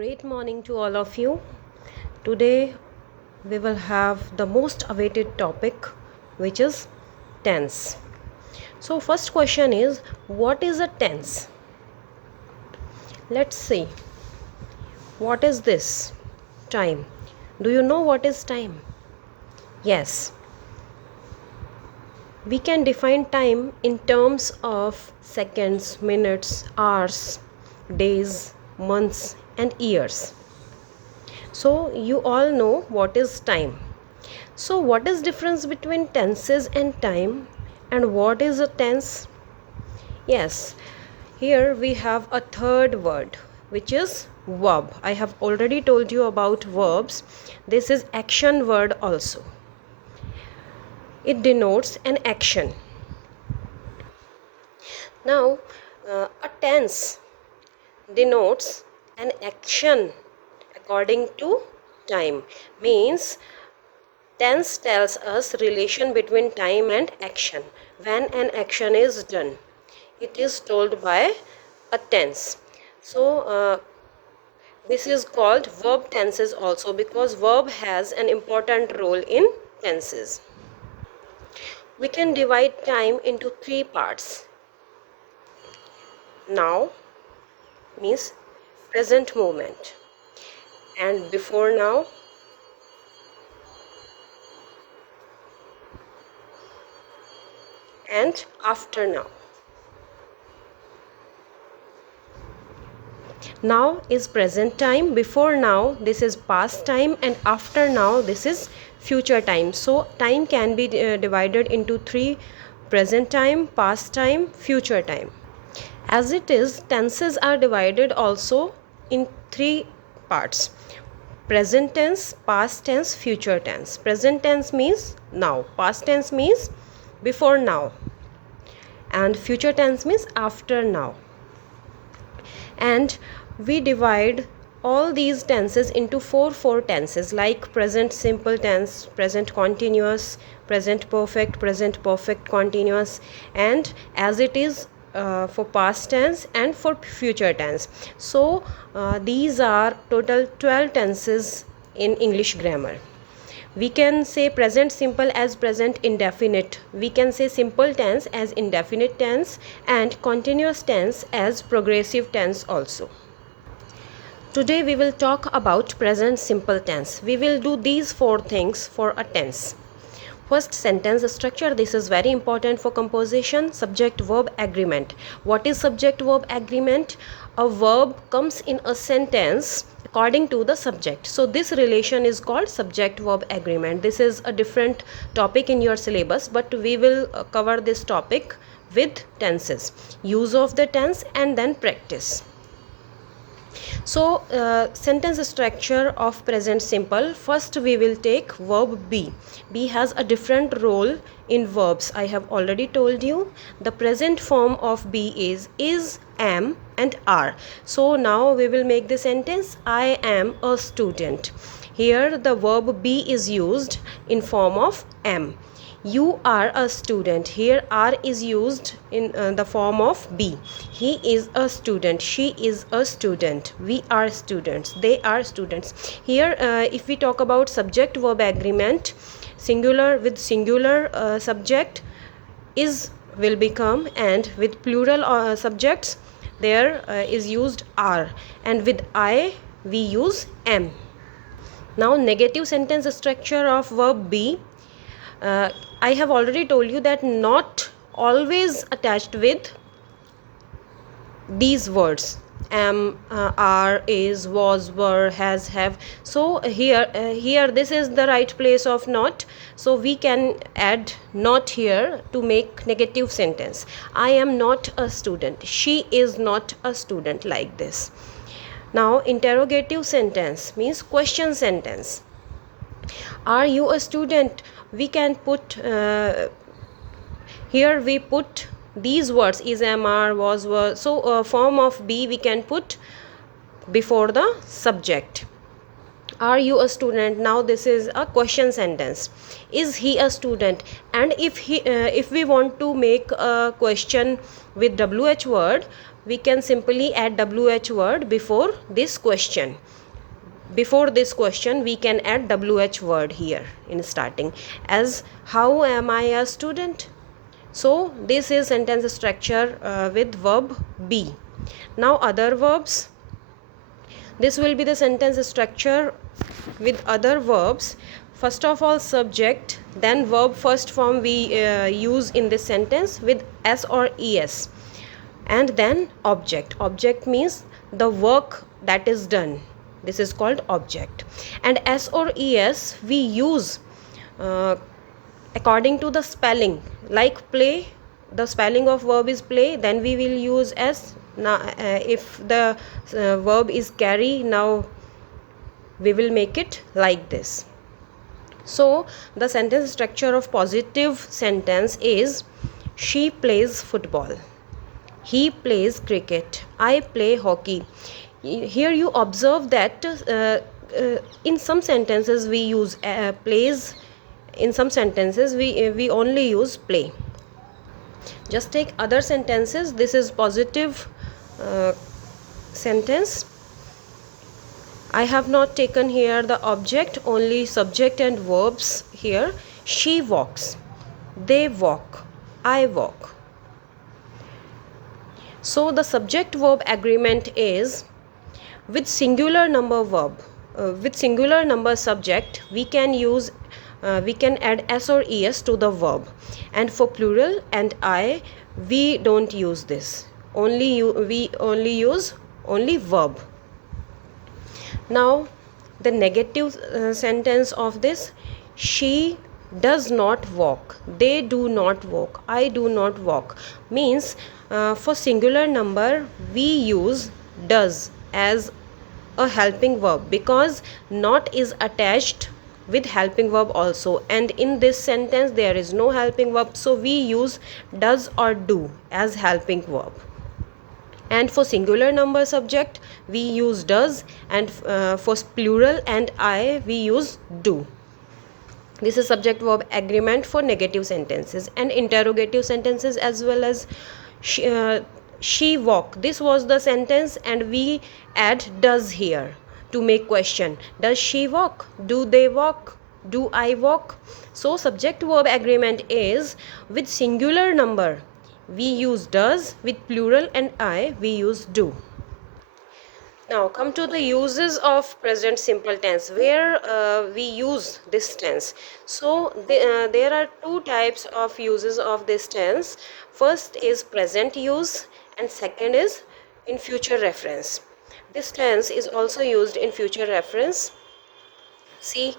Great morning to all of you. Today we will have the most awaited topic, which is tense. So first question is, what is a tense? Let's see. What is this? Time. Do you know what is time? Yes. We can define time in terms of seconds, minutes, hours, days, months and years. So you all know what is time. So what is difference between tenses and time, and what is a tense? Yes, here we have a third word, which is verb. I have already told you about verbs. This is action word also. It denotes an action. Now, a tense denotes an action according to time. Means tense tells us relation between time and action. When an action is done, it is told by a tense. So this is called verb tenses also, because verb has an important role in tenses. We can divide time into three parts. Now means present moment, and before now, and after now. Now is present time, before now this is past time, and after now this is future time. So time can be divided into three: present time, past time, future time. As it is, tenses are divided also in three parts: present tense, past tense, future tense. Present tense means now, past tense means before now, and future tense means after now. And we divide all these tenses into four tenses, like present simple tense, present continuous, present perfect continuous, and as it is for past tense and for future tense. So these are total 12 tenses in English grammar. We can say present simple as present indefinite. We can say simple tense as indefinite tense, and continuous tense as progressive tense also. Today we will talk about present simple tense. We will do these four things for a tense. First, sentence structure. This is very important for composition. Subject verb agreement. What is subject verb agreement? A verb comes in a sentence according to the subject. So this relation is called subject verb agreement. This is a different topic in your syllabus, but we will cover this topic with tenses, use of the tense, and then practice. So sentence structure of present simple. First we will take verb be. Be has a different role in verbs. I have already told you the present form of be is, am and are. So now we will make the sentence: I am a student. Here the verb be is used in form of am. You are a student. Here are is used in the form of be. He is a student. She is a student. We are students. They are students. Here if we talk about subject verb agreement, singular with singular subject is will become, and with plural subjects there is used are, and with I we use am. Now negative sentence structure of verb be. I have already told you that not always attached with these words: am, are, is, was, were, has, have. So here this is the right place of not, so we can add not here to make negative sentence. I am not a student. She is not a student, like this. Now interrogative sentence means question sentence. Are you a student? We can put here we put these words: is, am, are, was, were. So form of be we can put before the subject. Are you a student? Now this is a question sentence. Is he a student? And if we want to make a question with wh word, we can simply add WH word before this question. Before this question we can add WH word here in starting, as how am I a student. So this is sentence structure with verb be. Now other verbs, this will be the sentence structure with other verbs. First of all subject, then verb first form we use in this sentence with s or es, and then object. Object means the work that is done, this is called object. And s or es we use according to the spelling, like play, the spelling of verb is play, then we will use s. Now if the verb is carry, now we will make it like this. So the sentence structure of positive sentence is she plays football, he plays cricket, I play hockey. Here you observe that in some sentences we use plays, in some sentences we only use play. Just take other sentences. This is positive sentence. I have not taken here the object, only subject and verbs here. She walks, they walk, I walk. So the subject verb agreement is with singular number verb, with singular number subject we can use we can add s or es to the verb, and for plural and I we don't use this, we only use only verb. Now the negative sentence of this, she does not walk, they do not walk, I do not walk, means for singular number we use does as a helping verb, because not is attached with helping verb also, and in this sentence there is no helping verb, so we use does or do as helping verb. And for singular number subject we use does, and for plural and I we use do. This is subject verb agreement for negative sentences. And interrogative sentences as well, as she walk, this was the sentence and we add does here to make question. Does she walk? Do they walk? Do I walk? So subject verb agreement is with singular number we use does, with plural and I we use do. Now come to the uses of present simple tense, where we use this tense. So there are two types of uses of this tense. First is present use and second is in future reference. This tense is also used in future reference. See,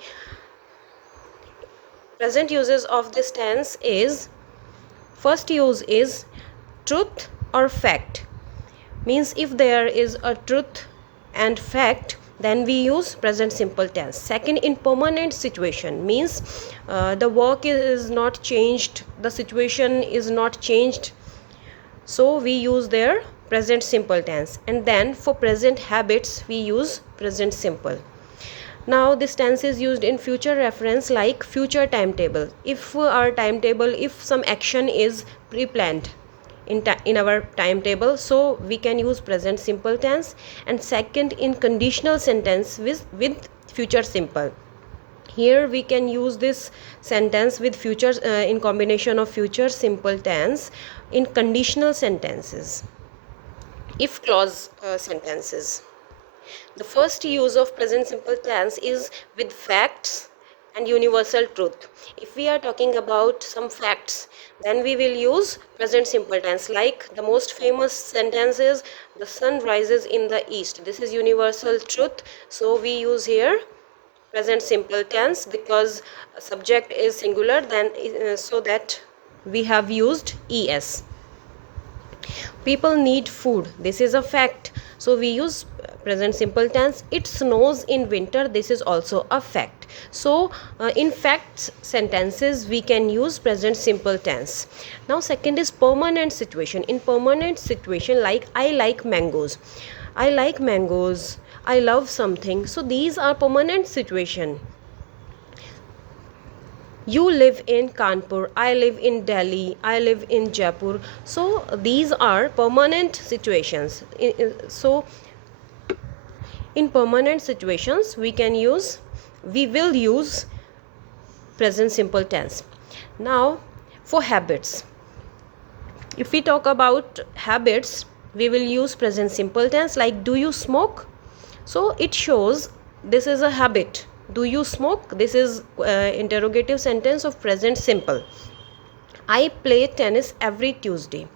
present uses of this tense is, first use is truth or fact, means if there is a truth and fact then we use present simple tense. Second, in permanent situation, means the work is not changed, the situation is not changed, so we use there present simple tense. And then for present habits we use present simple. Now this tense is used in future reference, like future timetable. If our timetable, if some action is pre-planned in our timetable, so we can use present simple tense. And second, in conditional sentence with future simple. Here we can use this sentence with future in combination of future simple tense in conditional sentences, if clause sentences. The first use of present simple tense is with facts and universal truth. If we are talking about some facts, then we will use present simple tense, like the most famous sentence is the sun rises in the east. This is universal truth, so we use here present simple tense because subject is singular, then so that we have used es. People need food, this is a fact, so we use present simple tense. It snows in winter, this is also a fact. So in facts sentences we can use present simple tense. Now second is permanent situation. In permanent situation, like I like mangoes, I like mangoes, I love something, so these are permanent situation. You live in Kanpur, I live in Delhi, I live in Jaipur. So these are permanent situations. So in permanent situations we will use present simple tense. Now for habits, if we talk about habits, we will use present simple tense. Like, do you smoke? So it shows this is a habit. Do you smoke? This is interrogative sentence of present simple. I play tennis every Tuesday.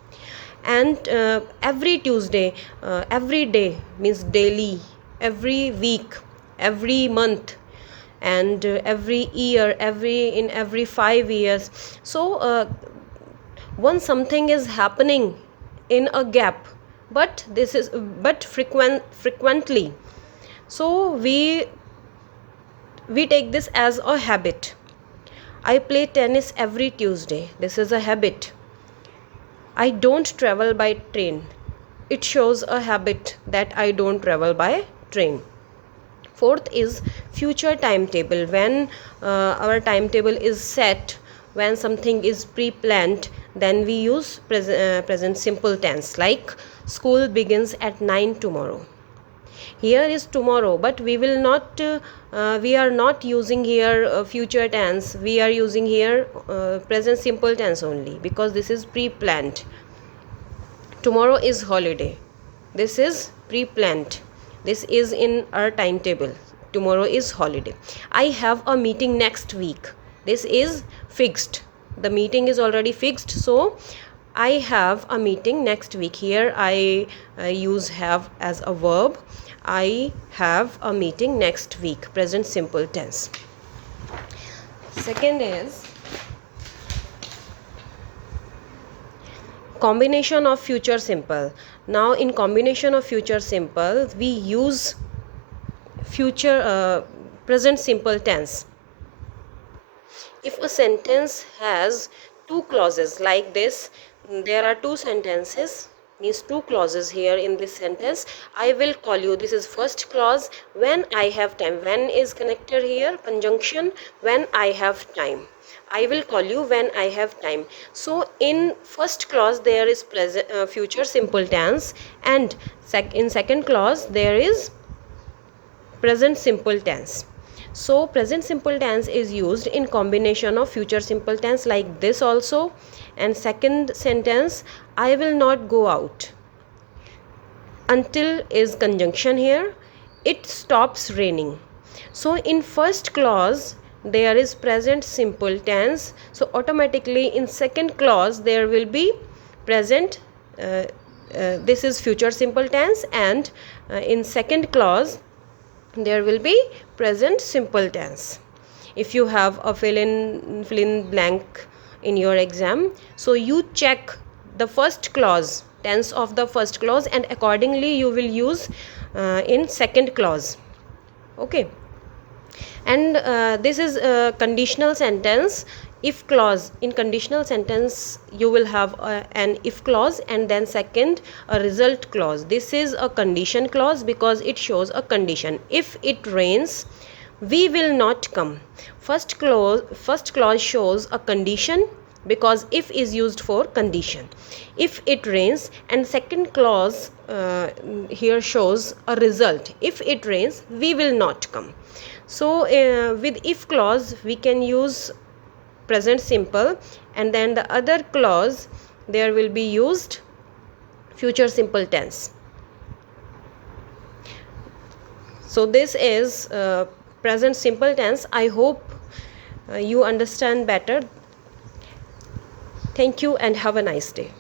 And every Tuesday, every day means daily, every week, every month, and every year, every 5 years. So once something is happening in a gap, but this is but frequently, so we take this as a habit. I play tennis every Tuesday. This is a habit. I don't travel by train. It shows a habit that I don't travel by train. Fourth is future timetable. When our timetable is set, when something is pre-planned, then we use present simple tense. Like, school begins at 9 tomorrow. Here is tomorrow, but we are not using here future tense. We are using here present simple tense only, because this is pre-planned. Tomorrow is holiday. This is pre-planned. This is in our timetable. Tomorrow is holiday. I have a meeting next week. This is fixed. The meeting is already fixed, so I have a meeting next week. Here I use have as a verb. I have a meeting next week, present simple tense. Second is combination of future simple. Now in combination of future simple, we use present simple tense. If a sentence has two clauses like this, there are two sentences, means two clauses here in this sentence. I will call you, this is first clause, when I have time. When is connected here, conjunction, when I have time. I will call you when I have time. So in first clause there is future simple tense, and in second clause there is present simple tense. So present simple tense is used in combination of future simple tense like this also. And second sentence, I will not go out. Until is conjunction here. It stops raining. So in first clause there is present simple tense, so automatically in second clause there will be present this is future simple tense, and in second clause there will be present simple tense. If you have a fill in blank in your exam, so you check the first clause, tense of the first clause, and accordingly you will use in second clause. Okay. And this is a conditional sentence. If clause, in conditional sentence you will have an if clause, and then second a result clause. This is a condition clause because it shows a condition. If it rains, we will not come. First clause shows a condition because if is used for condition. If it rains, and second clause here shows a result. If it rains, we will not come. So with if clause we can use present simple, and then the other clause there will be used future simple tense. So this is present simple tense. I hope you understand better. Thank you and have a nice day.